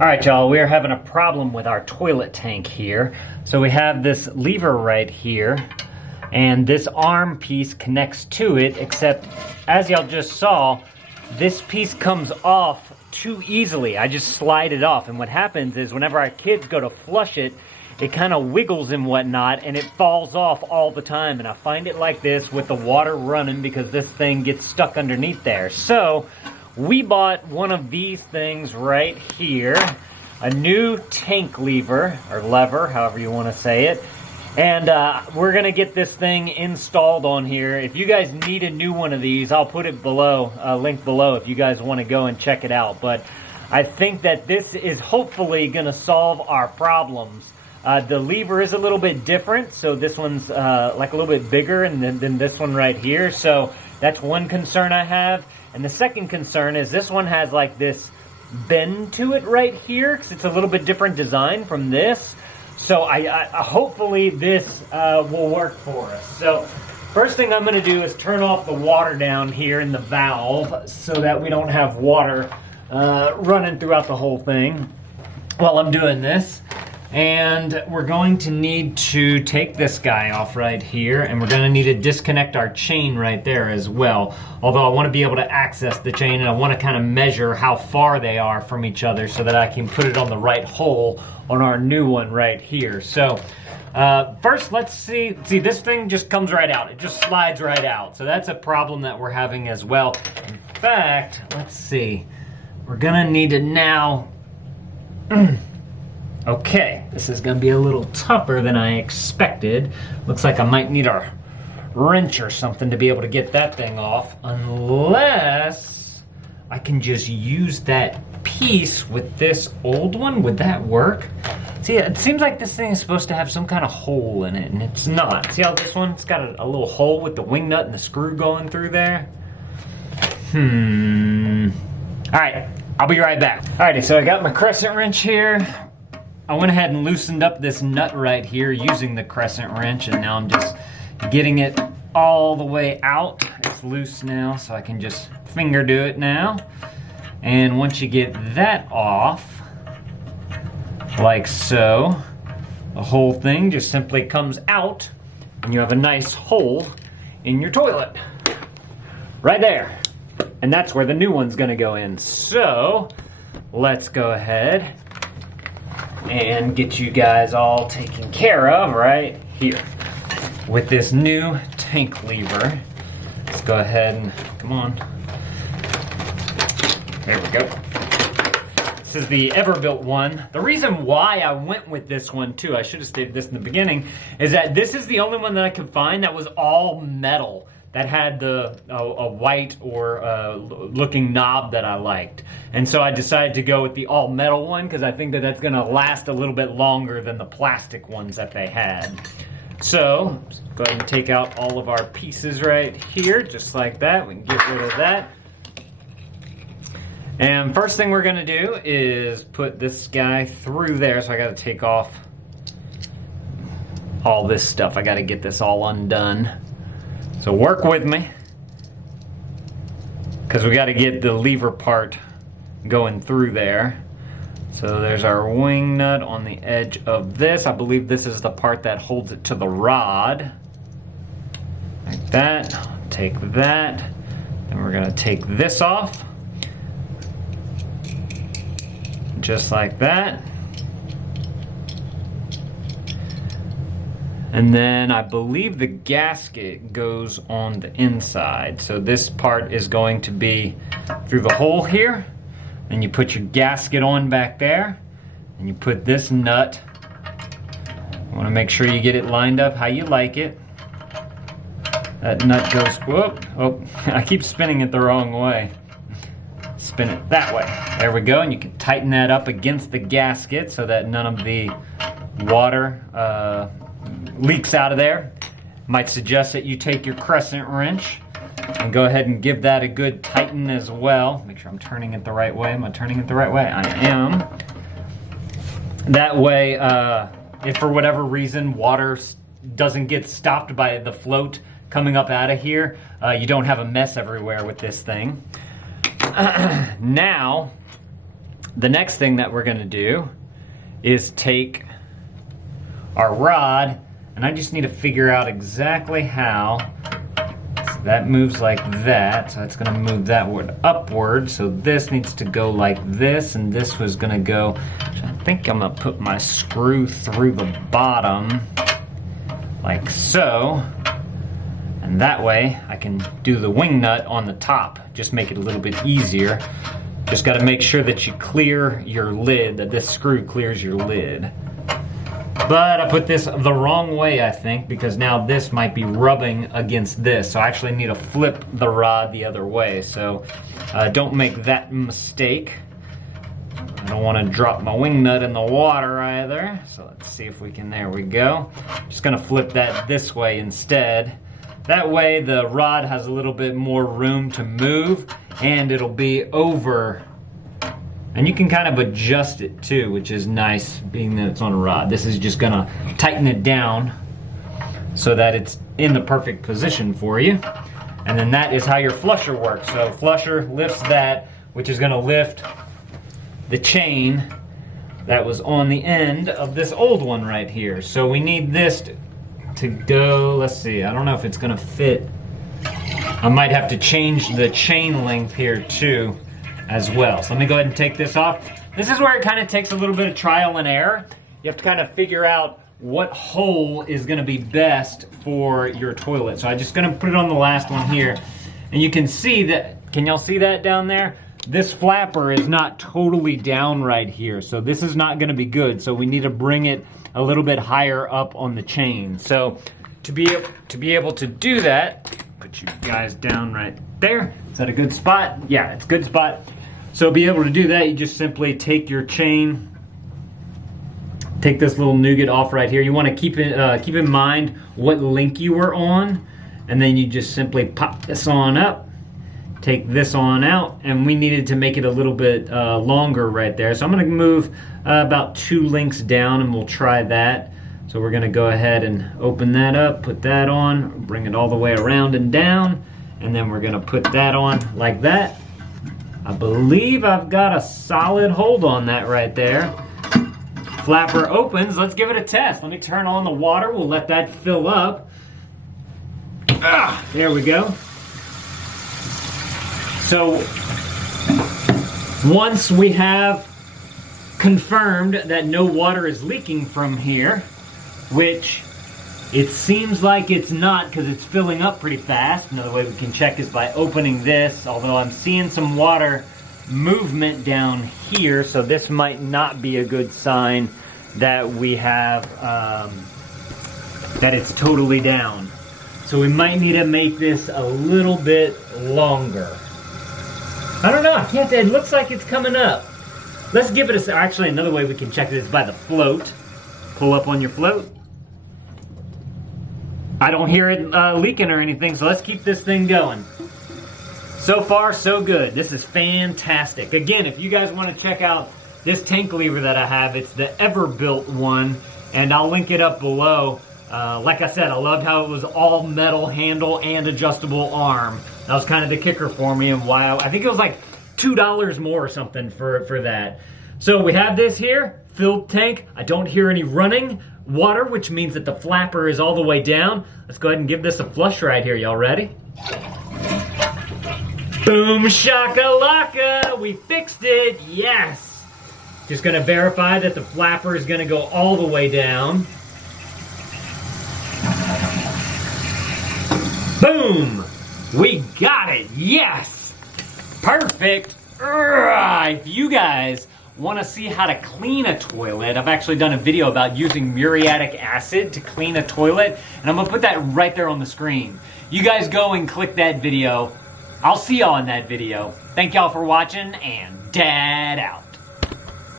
All right, y'all, we are having a problem with our toilet tank here. So we have this lever right here, and this arm piece connects to it, except as y'all just saw, this piece comes off too easily. I just slide it off, and what happens is whenever our kids go to flush it, it kind of wiggles and whatnot, and it falls off all the time. And I find it like this with the water running because this thing gets stuck underneath there. So we bought one of these things right here, a new tank lever, or lever, however you want to say it. And we're going to get this thing installed on here. If you guys need a new one of these, I'll put it below, link below if you guys want to go and check it out. But I think that this is hopefully going to solve our problems. The lever is a little bit different, so this one's like a little bit bigger than this one right here. So that's one concern I have. And the second concern is this one has like this bend to it right here, because it's a little bit different design from this. So I hopefully this will work for us. So first thing I'm going to do is turn off the water down here in the valve so that we don't have water running throughout the whole thing while I'm doing this. And we're going to need to take this guy off right here, and we're going to need to disconnect our chain right there as well. Although I want to be able to access the chain, and I want to kind of measure how far they are from each other so that I can put it on the right hole on our new one right here. So first, let's see, this thing just comes right out. It just slides right out. So that's a problem that we're having as well. In fact, let's see, we're going to need to now... Okay, this is going to be a little tougher than I expected. Looks like I might need a wrench or something to be able to get that thing off, unless I can just use that piece with this old one. Would that work? See, it seems like this thing is supposed to have some kind of hole in it, and it's not. See how this one, it's got a little hole with the wing nut and the screw going through there? All right, I'll be right back. Alrighty, so I got my crescent wrench here. I went ahead and loosened up this nut right here using the crescent wrench, and now I'm just getting it all the way out. It's loose now, so I can just finger do it now. And once you get that off, like so, the whole thing just simply comes out, and you have a nice hole in your toilet. Right there. And that's where the new one's gonna go in. So, let's go ahead and get you guys all taken care of right here with this new tank lever. Let's go ahead and, come on. There we go. This is the Everbuilt one. The reason why I went with this one too, I should have stated this in the beginning, is that this is the only one that I could find that was all metal, that had a white or looking knob that I liked. And so I decided to go with the all metal one because I think that that's gonna last a little bit longer than the plastic ones that they had. So, let's go ahead and take out all of our pieces right here, just like that. We can get rid of that. And first thing we're gonna do is put this guy through there. So I gotta take off all this stuff. I gotta get this all undone. So work with me, because we got to get the lever part going through there. So there's our wing nut on the edge of this. I believe this is the part that holds it to the rod. Like that. Take that. Then we're going to take this off. Just like that. And then I believe the gasket goes on the inside. So this part is going to be through the hole here. Then you put your gasket on back there. And you put this nut. You want to make sure you get it lined up how you like it. That nut goes, whoop, oh, I keep spinning it the wrong way. Spin it that way. There we go. And you can tighten that up against the gasket so that none of the water leaks out of there. Might suggest that you take your crescent wrench and go ahead and give that a good tighten as well. Make sure I'm turning it the right way. Am I turning it the right way? I am. That way, if for whatever reason water doesn't get stopped by the float coming up out of here, you don't have a mess everywhere with this thing. Now, the next thing that we're gonna do is take our rod, and I just need to figure out exactly how. So that moves like that, so it's gonna move that word upward, so this needs to go like this, and this was gonna go, so I think I'm gonna put my screw through the bottom, like so, and that way I can do the wing nut on the top, just make it a little bit easier. Just gotta make sure that you clear your lid, that this screw clears your lid. But I put this the wrong way, I think, because now this might be rubbing against this. So I actually need to flip the rod the other way. So don't make that mistake. I don't want to drop my wing nut in the water either. So let's see if we can, there we go. Just gonna flip that this way instead. That way the rod has a little bit more room to move and it'll be over. And you can kind of adjust it too, which is nice, being that it's on a rod. This is just gonna tighten it down so that it's in the perfect position for you. And then that is how your flusher works. So flusher lifts that, which is gonna lift the chain that was on the end of this old one right here. So we need this to go, let's see, I don't know if it's gonna fit. I might have to change the chain length here too, as well. So let me go ahead and take this off. This is where it kind of takes a little bit of trial and error. You have to kind of figure out what hole is gonna be best for your toilet. So I'm just gonna put it on the last one here. And you can see that, can y'all see that down there? This flapper is not totally down right here. So this is not gonna be good. So we need to bring it a little bit higher up on the chain. So to be able to do that, put you guys down right there. Is that a good spot? Yeah, it's a good spot. So to be able to do that, you just simply take your chain, take this little nougat off right here. You want to keep in mind what link you were on, and then you just simply pop this on up, take this on out, and we needed to make it a little bit longer right there. So I'm going to move about 2 links down, and we'll try that. So we're going to go ahead and open that up, put that on, bring it all the way around and down, and then we're going to put that on like that. I believe I've got a solid hold on that right there. Flapper opens. Let's give it a test. Let me turn on the water. We'll let that fill up. There we go. So once we have confirmed that no water is leaking from here, which it seems like it's not because it's filling up pretty fast. Another way we can check is by opening this, although I'm seeing some water movement down here, so this might not be a good sign that we have, that it's totally down. So we might need to make this a little bit longer. I don't know, I can't, it looks like it's coming up. Let's give it a, actually another way we can check it is by the float. Pull up on your float. I don't hear it leaking or anything, so let's keep this thing going. So far, so good. This is fantastic. Again, if you guys want to check out this tank lever that I have, it's the Everbuilt one, and I'll link it up below. Like I said, I loved how it was all metal handle and adjustable arm. That was kind of the kicker for me, and why I think it was like $2 more or something for that. So we have this here, filled tank. I don't hear any running water, which means that the flapper is all the way down. Let's go ahead and give this a flush right here. Y'all ready? Boom shakalaka! We fixed it, yes! Just gonna verify that the flapper is gonna go all the way down. Boom! We got it, yes! Perfect! If you guys want to see how to clean a toilet, I've actually done a video about using muriatic acid to clean a toilet, and I'm going to put that right there on the screen. You guys go and click that video. I'll see y'all in that video. Thank y'all for watching, and Dad out.